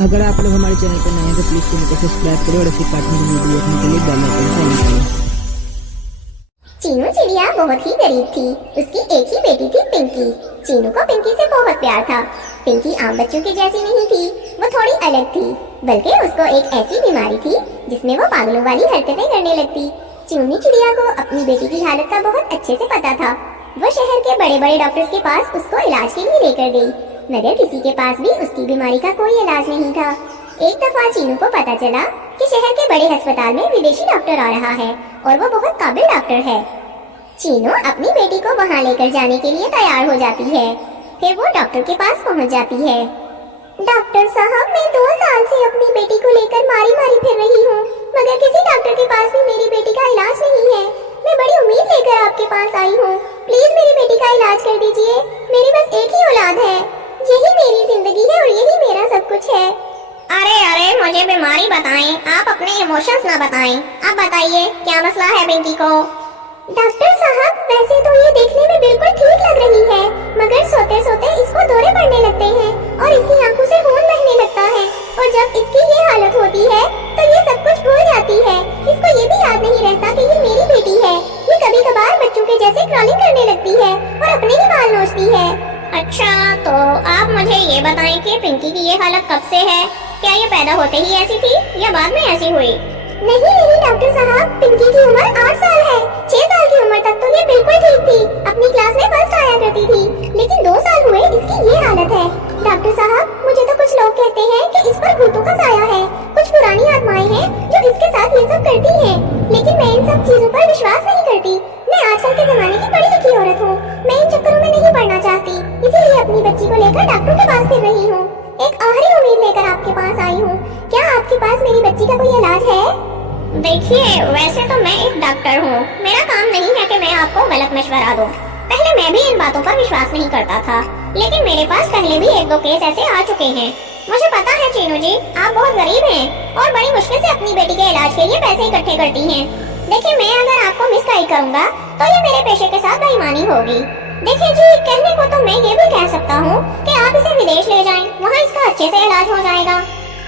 अगर आप लोग हमारे चैनल पर नए हैं तो प्लीज चैनल को सब्सक्राइब करें और ऐसी कार्टून की वीडियो देखने के लिए बेल आइकन को ऑन करें। चीनू चिड़िया बहुत ही गरीब थी। उसकी एक ही बेटी थी पिंकी। चीनू को पिंकी से बहुत प्यार था। पिंकी आम बच्चों की जैसी नहीं थी, वो थोड़ी अलग थी। बल्कि उसको एक ऐसी बीमारी थी जिसमें वो पागलों वाली हरकतें करने लगती। चीनू चिड़िया को अपनी बेटी की हालत का बहुत अच्छे से पता था। वो शहर के बड़े बड़े डॉक्टर्स के पास उसको इलाज के लिए लेकर गई, मगर किसी के पास भी उसकी बीमारी का कोई इलाज नहीं था। एक दफा चीनू को पता चला कि शहर के बड़े अस्पताल में विदेशी डॉक्टर आ रहा है और वो बहुत काबिल डॉक्टर है। चीनू अपनी बेटी को वहाँ लेकर जाने के लिए तैयार हो जाती है। फिर वो डॉक्टर के पास पहुँच जाती है। डॉक्टर साहब, मैं 2 साल से अपनी बेटी को लेकर मारी मारी फिर रही हूँ, मगर किसी डॉक्टर के पास भी मेरी बेटी का इलाज नहीं है। मैं बड़ी उम्मीद लेकर आपके पास आई हूँ। प्लीज मेरी बेटी का इलाज कर दीजिए। मेरी बस एक ही औलाद है, यही मेरी जिंदगी है और यही मेरा सब कुछ है। अरे मुझे बीमारी बताएं, आप अपने इमोशंस ना बताएं। आप बताइए क्या मसला है पिंकी को? डॉक्टर साहब, वैसे तो ये देखने में बिल्कुल ठीक लग रही है, मगर सोते सोते इसको दौरे पड़ने लगते हैं और इसकी आंखों से खून बहने लगता है। और जब इसकी ये हालत होती है तो ये सब कुछ भूल जाती है। इसको ये भी याद नहीं रहता कि ये मेरी बेटी है। ये कभी कभार बच्चों के जैसे क्रॉलिंग करने लगती है और अपने ही बाल नोचती है। अच्छा, तो आप मुझे ये बताएं कि पिंकी की ये हालत कब से है? क्या ये पैदा होते ही ऐसी थी या बाद में ऐसी हुई? नहीं डॉक्टर साहब, पिंकी की उम्र 8 साल है। 6 साल की उम्र तक तो ये बिल्कुल ठीक थी, अपनी क्लास में फर्स्ट आया करती थी, लेकिन 2 साल हुए इसकी ये हालत है। डॉक्टर साहब, मुझे तो कुछ लोग कहते हैं कि इस पर भूतों का साया है, कुछ पुरानी आत्माएं हैं जो इसके साथ ये सब करती हैं, लेकिन मैं इन सब चीजों पर विश्वास नहीं करती। मैं आजकल के जमाने की पढ़ी लिखी औरत हूँ, मैं इन चक्करों में नहीं पड़ना चाहती, इसीलिए अपनी बच्ची को लेकर डॉक्टर के पास फिर रही हूँ। एक आखिरी उम्मीद लेकर आपके पास आई हूँ। क्या आपके पास मेरी बच्ची का कोई इलाज है? देखिए, वैसे तो मैं एक डॉक्टर हूँ, मेरा काम नहीं है कि मैं आपको गलत मशवरा दूँ। पहले मैं भी इन बातों पर विश्वास नहीं करता था, लेकिन मेरे पास पहले भी 1-2 केस ऐसे आ चुके हैं। मुझे पता है चीनू जी, आप बहुत गरीब हैं और बड़ी मुश्किल से अपनी बेटी के इलाज के लिए पैसे इकट्ठे करती हैं। देखिए, मैं अगर आपको मिसगाइड करूँगा तो ये मेरे पेशे के साथ बेईमानी होगी। देखिए जी, कहने को तो मैं ये भी कह सकता हूँ कि आप इसे विदेश ले जाएं, वहाँ इसका अच्छे से इलाज हो जाएगा।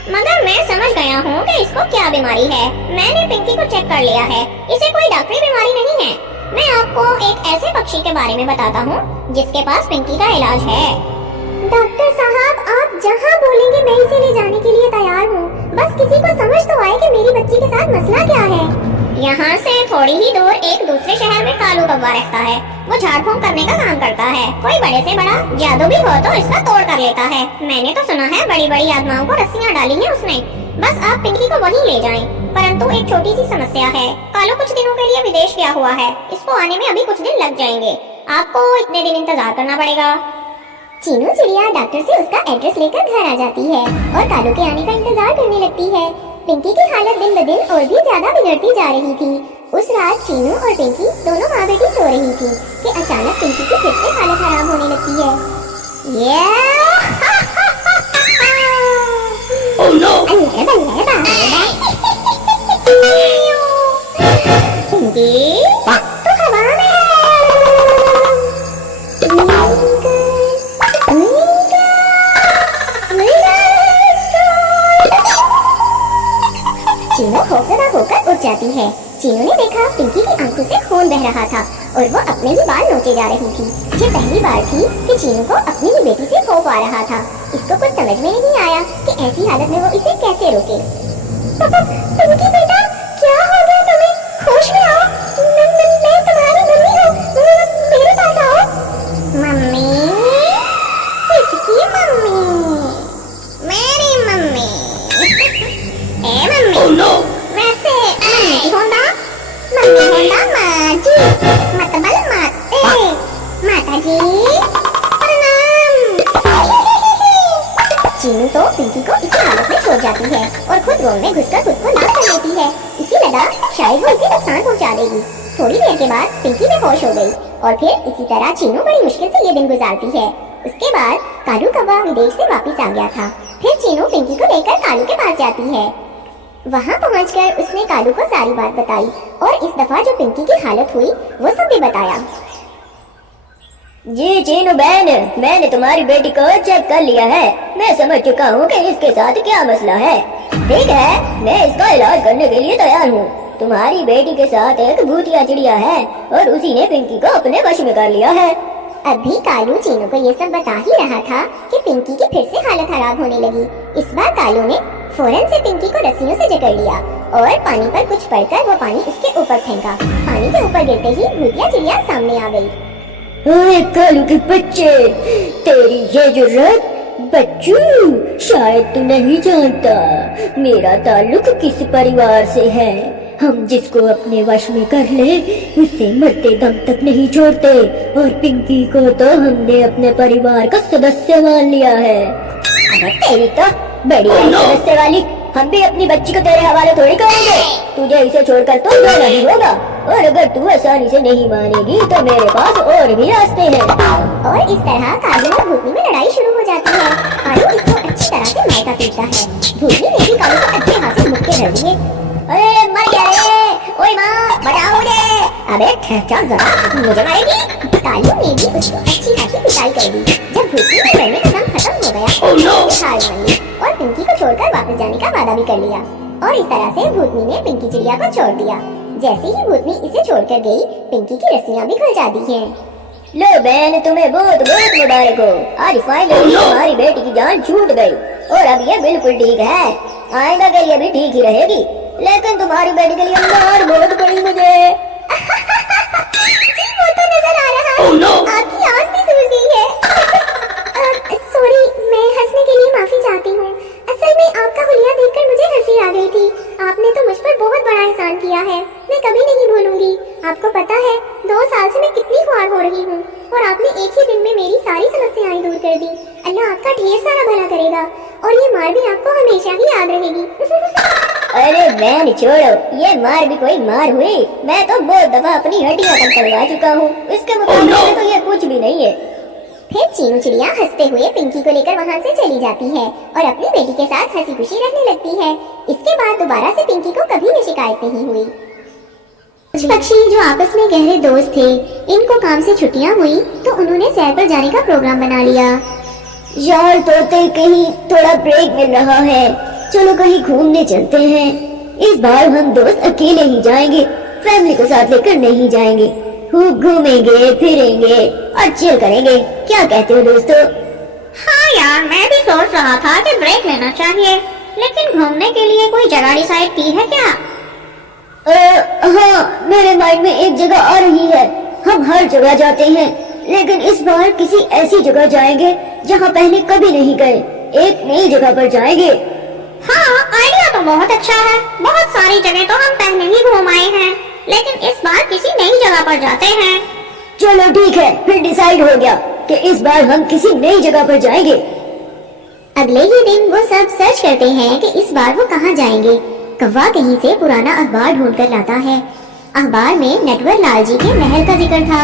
मगर मैं समझ गया हूँ कि इसको क्या बीमारी है। मैंने पिंकी को चेक कर लिया है, इसे कोई डॉक्टरी बीमारी नहीं है। मैं आपको एक ऐसे पक्षी के बारे में बताता हूँ जिसके पास पिंकी का इलाज है। डॉक्टर साहब, आप जहाँ बोलेंगे मैं इसे ले जाने के लिए तैयार हूँ। बस किसी को समझ तो आए कि मेरी बच्ची के साथ मसला क्या है। यहाँ से थोड़ी ही दूर एक दूसरे शहर में कालू कौवा रहता है। वो झाड़ फूंक करने का काम करता है। कोई बड़े से बड़ा जादू भी हो तो इसका तोड़ कर लेता है। मैंने तो सुना है बड़ी बड़ी आत्माओं को रस्सियाँ डाली हैं उसने। बस आप पिंकी को वहीं ले जाएं। परंतु एक छोटी सी समस्या है, कालू कुछ दिनों के लिए विदेश गया हुआ है, इसको आने में अभी कुछ दिन लग जाएंगे। आपको इतने दिन इंतजार करना पड़ेगा। चीनू चिड़िया डॉक्टर से उसका एड्रेस लेकर घर आ जाती है और कालू के आने का इंतजार करने लगती है। पिंकी की हालत दिन ब दिन और भी ज्यादा बिगड़ती जा रही थी। उस रात चीनू और पिंकी दोनों माँ बेटी सो रही थी कि अचानक पिंकी की फिर से हालत खराब होने लगती है। Oh no! पिंकी, तू हवा में है। चीनू खौफजदा होकर उठ जाती है। चीनू ने देखा पिंकी की आंखों से खून बह रहा था और वो अपने ही बाल नोचे जा रही थी। ये पहली बार थी कि चीनू को अपनी ही बेटी से खौफ आ रहा था। इसको कुछ समझ में नहीं आया कि ऐसी हालत में वो इसे कैसे रोके। पिंकी बेटा, क्या हो गया तुम्हें? होश में आओ। मैं तुम्हारी मम्मी हूँ, मेरे पास आओ। मम्मी? किसकी मम्मी? मेरी मम्मी। ए मम्मी। Oh no! वैसे मम्मी होंदा माँ जी, मतलब माता जी प्रणाम। चीनू तो पिंकी को इसी हालत में छोड़ जाती है और खुद रूम में घुसकर खुद को लाल कर लेती है। इसी लगा शायद वो इसे नुकसान पहुंचा देगी। थोड़ी देर के बाद पिंकी बेहोश हो गई और फिर इसी तरह चीनू बड़ी मुश्किल से ये दिन गुजारती है। उसके बाद कालू कौवा विदेश से वापस आ गया था। फिर चीनू पिंकी को लेकर कालू के पास जाती है। वहाँ पहुंचकर उसने कालू को सारी बात बताई और इस दफा जो पिंकी की हालत हुई वो सब भी बताया। जी चीनू बहन, मैंने तुम्हारी बेटी को चेक कर लिया है। मैं समझ चुका हूँ कि इसके साथ क्या मसला है। ठीक है, मैं इसका इलाज करने के लिए तैयार हूँ। तुम्हारी बेटी के साथ एक भूतिया चिड़िया है और उसी ने पिंकी को अपने वश में कर लिया है। अभी कालू चीनू को ये सब बता ही रहा था कि पिंकी की फिर से हालत खराब होने लगी। इस बार कालू ने फौरन से पिंकी को रस्सियों से जकड़ लिया और पानी पर कुछ पड़कर वो पानी उसके ऊपर फेंका। पानी के ऊपर गिरते ही भूतिया चिड़िया सामने आ गई। ओए कालू के बच्चे, तेरी ये जुर्रत! बच्चू, शायद तू नहीं जानता मेरा ताल्लुक किस परिवार से है। हम जिसको अपने वश में कर ले उसे मरते दम तक नहीं छोड़ते, और पिंकी को तो हमने अपने परिवार का सदस्य मान लिया है। अरे तेरी तो बड़ी सदस्य वाली, हम भी अपनी बच्ची को तेरे हवाले थोड़ी करेंगे। तुझे इसे छोड़कर तो जाना ही होगा, और अगर तू आसानी से नहीं मानेगी तो मेरे पास और भी रास्ते हैं। और इस तरह कालू और भूतनी में लड़ाई शुरू हो जाती है। कालू इसको अच्छी तरह से मारता पीटता है। भूतनी ने भी कालू को अच्छे हाथ से मुक्के धर दिए। अरे मर गया रे! ओए माँ, बचाओ मुझे! अबे ठहर जरा, मुझे मारेगी? कालू ने भी उसको अच्छी खासी पिटाई कर दी। जब भूतनी में लड़ने का दम खत्म हो गया, उसने हार मान ली और पिंकी को छोड़कर वापस जाने का वादा भी कर लिया। और इस तरह से भूतनी ने पिंकी चिड़िया को छोड़ दिया। जैसे ही भूतनी इसे छोड़कर गई, पिंकी की रस्सियां भी खुल जाती हैं। लो बहन, तुम्हें बहुत बहुत मुबारक हो। आज फाइनली तुम्हारी बेटी की जान छूट गई और अब ये बिल्कुल ठीक है। आएगा के लिए भी ठीक ही रहेगी, लेकिन तुम्हारी बेटी के लिए मार बहुत पड़ी मुझे। जी वो तो नजर आ रहा है। आपकी आंख भी सूज गई है। सॉरी, मैं हंसने के लिए माफी चाहती हूँ। असल में आपका हुलिया देखकर मुझे हंसी आ गई थी। आपने तो मुझ पर बहुत बड़ा एहसान किया है, मैं कभी नहीं भूलूंगी। आपको पता है 2 साल से मैं कितनी ख्वार हो रही हूँ और आपने एक ही दिन में मेरी सारी समस्याएं दूर कर दी। अल्लाह आपका ढेर सारा भला करेगा और ये मार भी आपको हमेशा ही याद रहेगी। अरे बहन छोड़ो, ये मार भी कोई मार हुई? मैं तो बहुत दफा अपनी हड्डियां तक तलवा चुका हूँ, इसके मुकाबले में तो ये कुछ भी नहीं है। फिर चीनू चिड़िया हंसते हुए पिंकी को लेकर वहाँ से चली जाती है और अपनी बेटी के साथ हंसी खुशी रहने लगती है। इसके बाद दोबारा से पिंकी को कभी भी शिकायत नहीं हुई। कुछ पक्षी जो आपस में गहरे दोस्त थे, इनको काम से छुट्टियां हुई तो उन्होंने सैर पर जाने का प्रोग्राम बना लिया। यार तोते, कहीं थोड़ा ब्रेक मिल रहा है, चलो कहीं घूमने चलते हैं। इस बार हम दोस्त अकेले ही जाएंगे, फैमिली को साथ लेकर नहीं जाएंगे। खूब घूमेंगे फिरेंगे और चिल करेंगे, क्या कहते हो दोस्तों? हाँ यार, मैं भी सोच रहा था कि ब्रेक लेना चाहिए, लेकिन घूमने के लिए कोई जगह डिसाइड की है क्या? हाँ, मेरे माइंड में एक जगह आ रही है। हम हर जगह जाते हैं, लेकिन इस बार किसी ऐसी जगह जाएंगे जहाँ पहले कभी नहीं गए। एक नई जगह पर जाएंगे। हाँ, आइडिया तो बहुत अच्छा है। बहुत सारी जगह तो हम पहले ही घूम आए हैं, लेकिन इस बार किसी नई जगह पर जाते हैं। चलो ठीक है, फिर डिसाइड हो गया कि इस बार हम किसी नई जगह पर जाएंगे। अगले ही दिन वो सब सर्च करते हैं कि इस बार वो कहाँ जाएंगे। कौवा कहीं से पुराना अखबार ढूंढ कर लाता है। अखबार में नटवर लाल जी के महल का जिक्र था।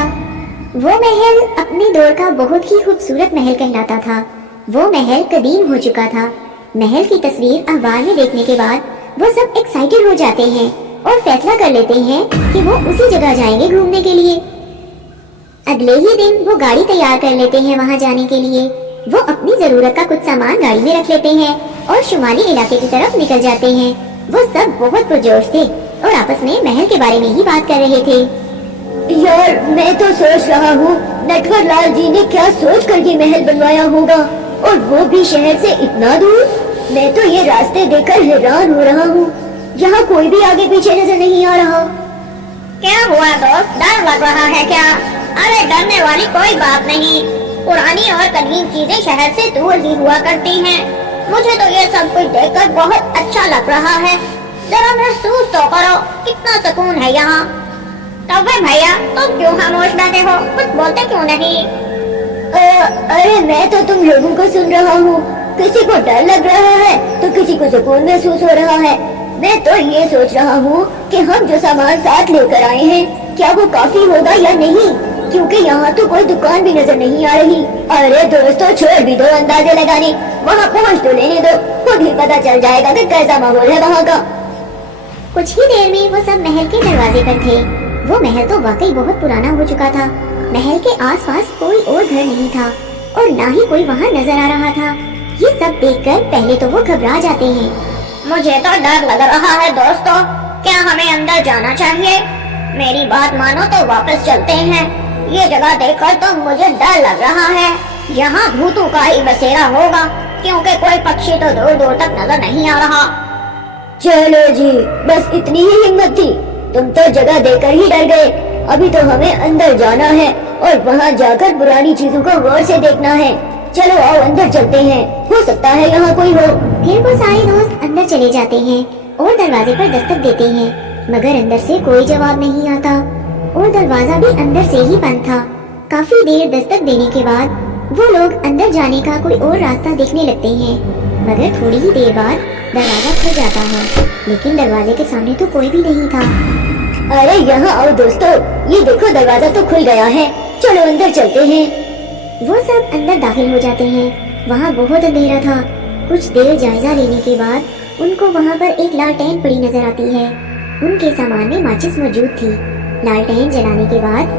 वो महल अपने दौर का बहुत ही खूबसूरत महल कहलाता था। वो महल कदीम हो चुका था। महल की तस्वीर अखबार में देखने के बाद वो सब एक्साइटेड हो जाते हैं और फैसला कर लेते हैं कि वो उसी जगह जाएंगे घूमने के लिए। अगले ही दिन वो गाड़ी तैयार कर लेते हैं वहाँ जाने के लिए। वो अपनी जरूरत का कुछ सामान गाड़ी में रख लेते हैं और शुमाली इलाके की तरफ निकल जाते हैं। वो सब बहुत पुरजोश थे और आपस में महल के बारे में ही बात कर रहे थे। यार मैं तो सोच रहा हूँ नटवर लाल जी ने क्या सोच कर ये महल बनवाया होगा, और वो भी शहर से इतना दूर। मैं तो ये रास्ते देखकर हैरान हो रहा हूँ, यहाँ कोई भी आगे पीछे नजर नहीं आ रहा। क्या हुआ दोस्त, डर लग रहा है क्या? अरे डरने वाली कोई बात नहीं। पुरानी और कदीम चीजें शहर से दूर ही हुआ करती हैं। मुझे तो ये सब कुछ देखकर बहुत अच्छा लग रहा है। जरा महसूस तो करो, कितना सुकून है यहाँ। तव्वे भैया, तुम क्यों खामोश बैठे हो? कुछ बोलते क्यों नहीं? अरे मैं तो तुम लोगों को सुन रहा हूँ। किसी को डर लग रहा है तो किसी को सुकून महसूस हो रहा है। मैं तो ये सोच रहा हूँ कि हम जो सामान साथ लेकर आए हैं क्या वो काफी होगा या नहीं, क्योंकि यहाँ तो कोई दुकान भी नजर नहीं आ रही। अरे दोस्तों, छोड़ भी दो अंदाजे लगाने, वहाँ पहुँच तो लेने दो, खुद ही पता चल जाएगा कि कैसा माहौल है वहाँ का। कुछ ही देर में वो सब महल के दरवाजे पर थे। वो महल तो वाकई बहुत पुराना हो चुका था महल के आसपास कोई और घर नहीं था और ना ही कोई वहाँ नजर आ रहा था। ये सब देखकर पहले तो वो घबरा जाते हैं। मुझे तो डर लग रहा है दोस्तों, क्या हमें अंदर जाना चाहिए? मेरी बात मानो तो वापस चलते हैं। ये जगह देखकर तो मुझे डर लग रहा है, यहाँ भूतों का ही बसेरा होगा, क्योंकि कोई पक्षी तो दूर दूर तक नजर नहीं आ रहा। चलो जी, बस इतनी ही हिम्मत थी? तुम तो जगह देखकर ही डर गए। अभी तो हमें अंदर जाना है और वहाँ जाकर पुरानी चीजों को गौर से देखना है। चलो आओ अंदर चलते हैं, हो सकता है यहाँ कोई हो। फिर वो सारे दोस्त अंदर चले जाते हैं और दरवाजे पर दस्तक देते हैं, मगर अंदर से कोई जवाब नहीं आता और दरवाजा भी अंदर से ही बंद था। काफी देर दस्तक देने के बाद वो लोग अंदर जाने का कोई और रास्ता देखने लगते हैं, मगर थोड़ी ही देर बाद दरवाजा खुल जाता है, लेकिन दरवाजे के सामने तो कोई भी नहीं था। अरे यहाँ आओ दोस्तों, ये देखो दरवाजा तो खुल गया है, चलो अंदर चलते हैं। वो सब अंदर दाखिल हो जाते हैं। वहाँ बहुत अंधेरा था। कुछ देर जायजा लेने के बाद उनको वहाँ पर एक लालटेन पड़ी नजर आती है। उनके सामान में माचिस मौजूद थी। लालटेन जलाने के बाद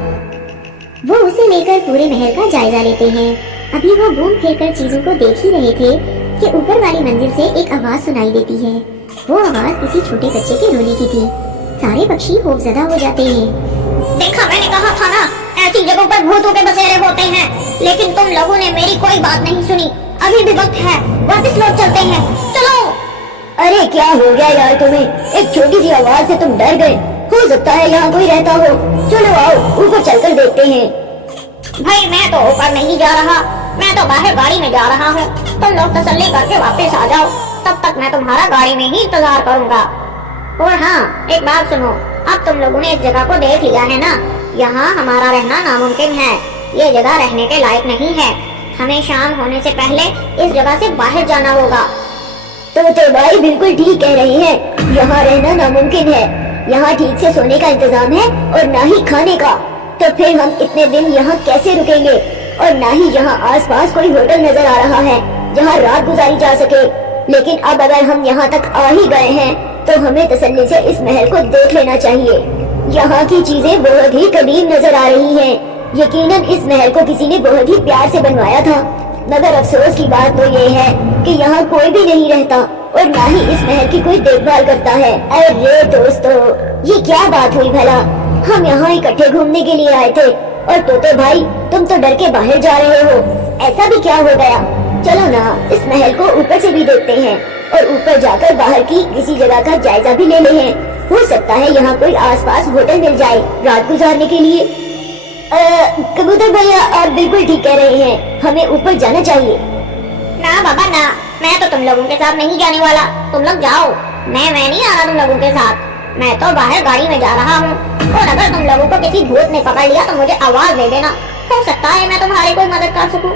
वो उसे लेकर पूरे महल का जायजा लेते हैं। अभी वो घूम फिर कर चीजों को देख ही रहे थे कि ऊपर वाली मंजिल से एक आवाज सुनाई देती है। वो आवाज किसी छोटे बच्चे के रोने की थी। सारे पक्षी खौफजदा हो जाते हैं। देखा, मैंने कहा था ना, ऐसी जगहों पर भूतों के बसेरे होते हैं, लेकिन तुम लोगों ने मेरी कोई बात नहीं सुनी। अभी भी वक्त है, वापस लौट चलते हैं, चलो। अरे क्या हो गया यार तुम्हें? एक छोटी सी आवाज से तुम डर गए। हो सकता है यहाँ कोई रहता हो। चलो आओ ऊपर चलकर देखते हैं। भाई मैं तो ऊपर नहीं जा रहा, मैं तो बाहर गाड़ी में जा रहा हूँ। तुम लोग तसल्ली करके वापस आ जाओ, तब तक मैं तुम्हारा गाड़ी में ही इंतजार करूँगा। और हाँ, एक बात सुनो, अब तुम लोगों ने इस जगह को देख लिया है ना, यहाँ हमारा रहना नामुमकिन है। ये जगह रहने के लायक नहीं है। हमें शाम होने से पहले इस जगह से बाहर जाना होगा। तो भाई बिल्कुल ठीक कह रही हैं, यहाँ रहना नामुमकिन है। यहाँ ठीक से सोने का इंतजाम है और ना ही खाने का। तो फिर हम इतने दिन यहाँ कैसे रुकेंगे? और ना ही यहाँ आसपास कोई होटल नजर आ रहा है जहाँ रात गुजारी जा सके। लेकिन अब अगर हम यहाँ तक आ ही गए हैं तो हमें तसल्ली से इस महल को देख लेना चाहिए। यहाँ की चीजें बहुत ही कदीम नजर आ रही हैं। यकीनन इस महल को किसी ने बहुत ही प्यार से बनवाया था, मगर अफसोस की बात तो ये है कि यहाँ कोई भी नहीं रहता और ना ही इस महल की कोई देखभाल करता है। अरे दोस्तों, ये क्या बात हुई भला? हम यहाँ इकट्ठे घूमने के लिए आए थे और तोते भाई तुम तो डर के बाहर जा रहे हो। ऐसा भी क्या हो गया? चलो ना इस महल को ऊपर से भी देखते हैं और ऊपर जाकर बाहर की किसी जगह का जायजा भी ले लें। हो सकता है यहाँ कोई आसपास होटल मिल जाए रात गुजारने के लिए। कबूतर भैया आप बिल्कुल ठीक कह रहे हैं, हमें ऊपर जाना चाहिए। ना बाबा ना, मैं तो तुम लोगों के साथ नहीं जाने वाला। तुम लोग जाओ, मैं नहीं आ रहा तुम लोगों के साथ। मैं तो बाहर गाड़ी में जा रहा हूँ और अगर तुम लोगों को किसी भूत ने पकड़ लिया तो मुझे आवाज दे देना। हो सकता है मैं तुम्हारी कोई मदद कर सकूं।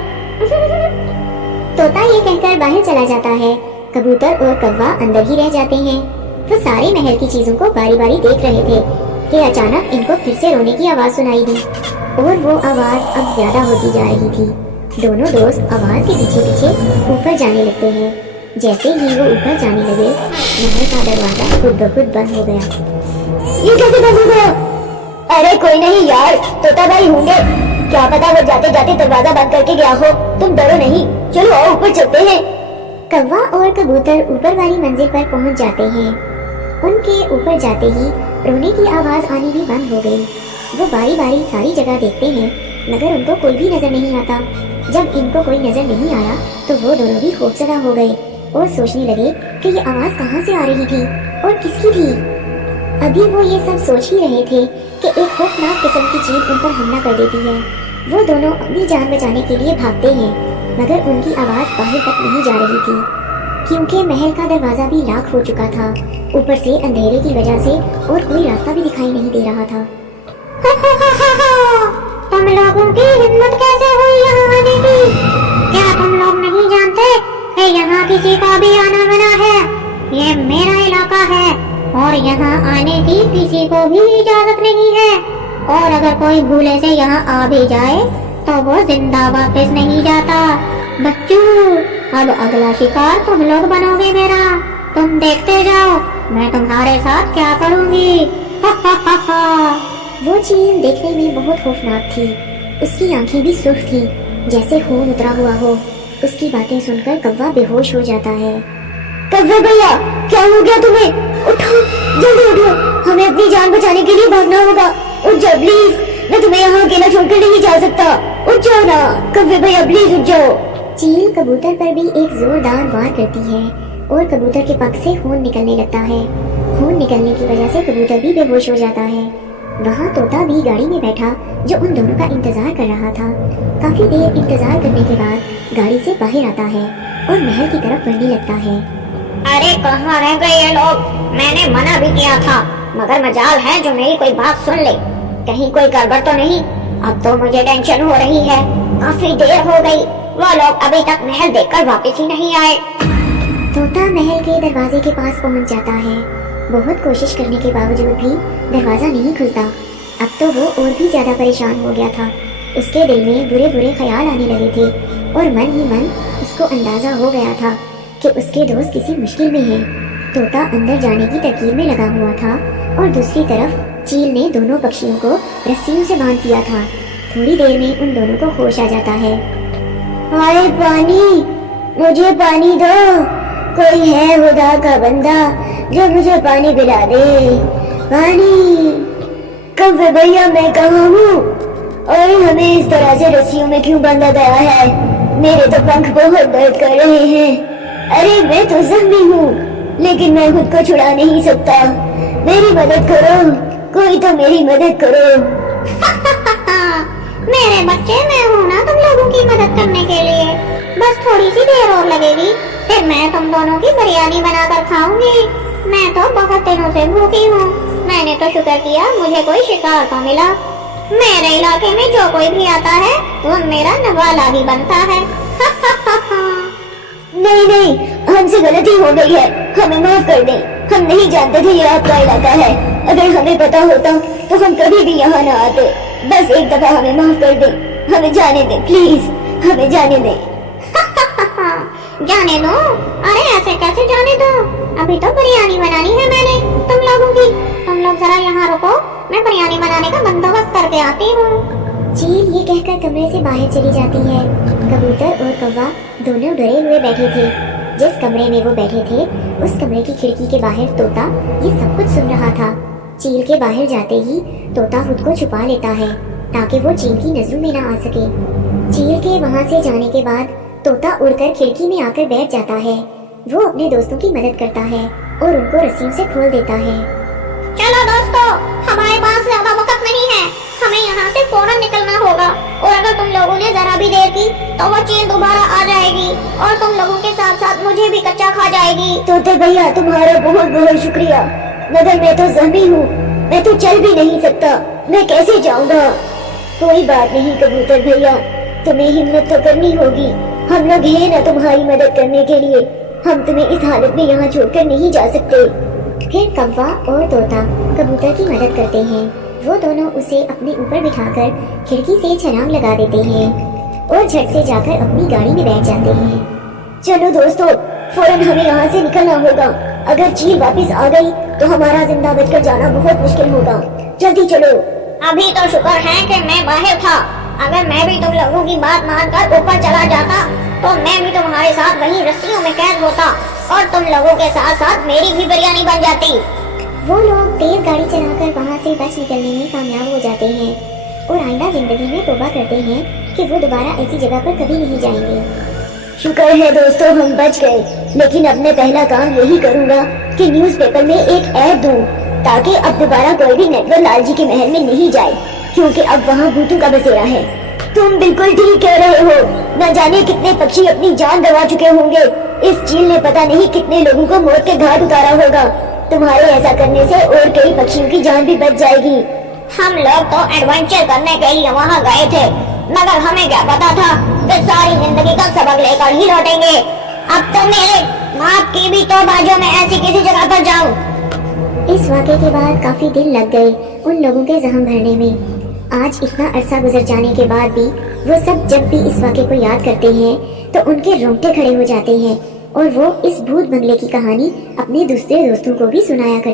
तोता ये कहकर बाहर चला जाता है। कबूतर और कौवा अंदर ही रह जाते हैं। वो सारे महल की चीजों को बारी बारी देख रहे थे कि अचानक इनको फिर से रोने की आवाज सुनाई दी और वो आवाज अब ज्यादा होती जा रही थी। दोनों दोस्त आवाज के पीछे पीछे ऊपर जाने लगते हैं। जैसे ही वो ऊपर जाने लगे, महल का दरवाजा खुद ब खुद बंद हो गया। ये कैसे बंद हो गया? अरे कोई नहीं यार, तोता भाई होंगे, क्या पता वो जाते जाते दरवाजा बंद करके गया हो। तुम डरो नहीं, चलो आओ ऊपर चलते हैं। कौवा और कबूतर ऊपर वाली मंजिल पर पहुंच जाते हैं। उनके ऊपर जाते ही रोने की आवाज आनी भी बंद हो गई। वो बारी बारी सारी जगह देखते हैं, मगर उनको कोई भी नजर नहीं आता। जब इनको कोई नजर नहीं आया तो वो दोनों भी खौफजदा हो गए और सोचने लगे कि ये आवाज कहाँ से आ रही थी और किसकी थी। अभी वो ये सब सोच ही रहे थे कि एक खौफनाक किस्म की चीज उन पर हमला कर देती है। वो दोनों अपनी जान बचाने के लिए भागते हैं, मगर उनकी आवाज बाहर तक नहीं जा रही थी, क्योंकि महल का दरवाजा भी लॉक हो चुका था। ऊपर से अंधेरे की वजह से और कोई रास्ता भी दिखाई नहीं दे रहा था। तुम लोगों की हिम्मत कैसे हुई यहाँ आने की? क्या तुम लोग नहीं जानते कि यहाँ किसी का भी आना मना है? ये मेरा इलाका है और यहाँ आने की किसी को भी इजाजत नहीं है। और अगर कोई भूले से यहाँ आ भी जाए तो वो जिंदा वापस नहीं जाता। बच्चों, अब अगला शिकार तुम लोग बनोगे मेरा। तुम देखते जाओ मैं तुम्हारे साथ क्या करूँगी। वो चीज देखने में बहुत खौफनाक थी। उसकी आंखें भी सुर्ख थी, जैसे खून उतरा हुआ हो। उसकी बातें सुनकर कौवा बेहोश हो जाता है। कव्वे भैया, क्या हो गया तुम्हें? उठो, जल्दी उठो, हमें अपनी जान बचाने के लिए भागना होगा। उठ जाओ प्लीज, मैं तुम्हें यहाँ अकेला छोड़कर नहीं जा सकता। उठ जाओ ना कव्वे भैया, प्लीज उठ जाओ। चील कबूतर पर भी एक जोरदार वार करती है और कबूतर के पंख से खून निकलने लगता है। खून निकलने की वजह से कबूतर भी बेहोश हो जाता है। वहाँ तोता भी गाड़ी में बैठा जो उन दोनों का इंतजार कर रहा था। काफी देर इंतजार करने के बाद गाड़ी से बाहर आता है और महल की तरफ बढ़ने लगता है। अरे कहाँ रह गए ये लोग? मैंने मना भी किया था, मगर मजाल है जो मेरी कोई बात सुन ले। कहीं कोई गड़बड़ तो नहीं? अब तो मुझे टेंशन हो रही है, काफी देर हो गई, वो लोग अभी तक महल देखकर वापस ही नहीं आए। तोता महल के दरवाजे के पास पहुंच जाता है। बहुत कोशिश करने के बावजूद भी दरवाजा नहीं खुलता। अब तो वो और भी ज्यादा परेशान हो गया था। उसके दिल में बुरे बुरे ख्याल आने लगे थे और मन ही मन उसको अंदाजा हो गया था कि उसके दोस्त किसी मुश्किल में हैं। तोता अंदर जाने की तरकीब में लगा हुआ था और दूसरी तरफ चील ने दोनों पक्षियों को रस्सियों से बांध दिया था। थोड़ी देर में उन दोनों को होश आ जाता है। हाय पानी, मुझे पानी दो, कोई है खुदा का बंदा जो मुझे पानी पिला दे। पानी। कव्वे भैया, मैं कहाँ हूँ और हमें इस तरह से रस्सियों में क्यों बांधा गया है? मेरे तो पंख बहुत दर्द कर रहे हैं। अरे मैं तो जख्मी हूँ, लेकिन मैं खुद को छुड़ा नहीं सकता। मेरी मदद करो, कोई तो मेरी मदद करो। मेरे बच्चे, मैं हूँ ना तुम लोगों की मदद करने के लिए। बस थोड़ी सी देर और लगेगी, फिर मैं तुम दोनों की बिरयानी बनाकर खाऊंगी। मैं तो बहुत दिनों से भूखी हूँ। मैंने तो शुक्र किया मुझे कोई शिकार तो मिला। मेरे इलाके में जो कोई भी आता है वो मेरा नवाला भी बनता है। नहीं नहीं, हमसे गलती हो गई है, हमें माफ कर दें। हम नहीं जानते थे ये आपका इलाका है। अगर हमें पता होता तो हम कभी भी यहाँ न आते। बस एक दफा हमें माफ कर दें, हमें जाने दें प्लीज, हमें जाने दें। जाने दो? अरे ऐसे कैसे जाने दो? अभी तो बिरयानी बनानी है मैंने तुम लोगों की। तुम लोग जरा यहाँ रुको, मैं बिरयानी बनाने का बंदोबस्त करके आती हूँ। चील ये कहकर कमरे से बाहर चली जाती है। कबूतर और कौवा दोनों डरे हुए बैठे थे। जिस कमरे में वो बैठे थे उस कमरे की खिड़की के बाहर तोता ये सब कुछ सुन रहा था। चील के बाहर जाते ही तोता खुद को छुपा लेता है ताकि वो चील की नजरों में न आ सके। चील के वहाँ से जाने के बाद तोता उड़कर खिड़की में आकर बैठ जाता है। वो अपने दोस्तों की मदद करता है और उनको रस्सियों से खोल देता है। चलो दोस्तों, हमारे पास ज्यादा वक्त नहीं है, हमें यहाँ से फौरन निकलना होगा। और अगर तुम लोगों ने जरा भी देर की तो वो चील दोबारा आ जाएगी और तुम लोगों के साथ साथ मुझे भी कच्चा खा जाएगी। तोते भैया, तुम्हारा बहुत बहुत शुक्रिया, मगर मैं तो जख्मी हूँ, मैं तो चल भी नहीं सकता, मैं कैसे जाऊँगा? कोई बात नहीं कबूतर भैया, तुम्हें हिम्मत तो करनी होगी। हम लोग हैं ना तुम्हारी मदद करने के लिए। हम तुम्हें इस हालत में यहाँ छोड़कर नहीं जा सकते। फिर कौवा और तोता कबूतर की मदद करते हैं। वो दोनों उसे अपने ऊपर बिठाकर खिड़की से छलांग लगा देते हैं और झट से जाकर अपनी गाड़ी में बैठ जाते हैं। चलो दोस्तों, फौरन हमें यहाँ से निकलना होगा। अगर चील वापस आ गई तो हमारा जिंदा बचकर जाना बहुत मुश्किल होगा। जल्दी चलो। अभी तो शुक्र है कि मैं बाहर था। अगर मैं भी तुम लोगों की बात मानकर ऊपर चला जाता तो मैं भी तुम्हारे साथ वहीं रस्सियों में कैद होता और तुम लोगों के साथ साथ मेरी भी बिरयानी बन जाती। वो लोग तेज गाड़ी चलाकर वहाँ से बच निकलने में कामयाब हो जाते हैं और आइंदा जिंदगी में तौबा करते हैं कि वो दोबारा ऐसी जगह पर कभी नहीं जाएंगे। शुक्र है दोस्तों, हम बच गए। लेकिन अब मैं पहला काम यही करूँगा कि न्यूज़पेपर में एक ऐड दूँ ताकि अब दोबारा कोई भी नेटवर लालजी के महल में नहीं जाए, क्योंकि अब वहाँ भूतों का बसेरा है। तुम बिल्कुल ठीक कह रहे हो। न जाने कितने पक्षी अपनी जान गंवा चुके होंगे। इस चील ने पता नहीं कितने लोगों को मौत के घाट उतारा होगा। तुम्हारे ऐसा करने से और कई पक्षियों की जान भी बच जाएगी। हम लोग तो एडवेंचर करने के लिए वहाँ गए थे, मगर हमें क्या पता था कि सारी जिंदगी का सबक लेकर ही लौटेंगे। अब तो मेरे बाप की भी तो बाजू में ऐसी किसी जगह पर जाऊँ। इस वाक़े के बाद काफी दिन लग गए उन लोगों के जख्म भरने में। आज इतना अरसा गुजर जाने के बाद भी वो सब जब भी इस वाक़े को याद करते हैं तो उनके रोंगटे खड़े हो जाते हैं और वो इस भूत बंगले की कहानी अपने दूसरे दोस्तों को भी सुनाया करते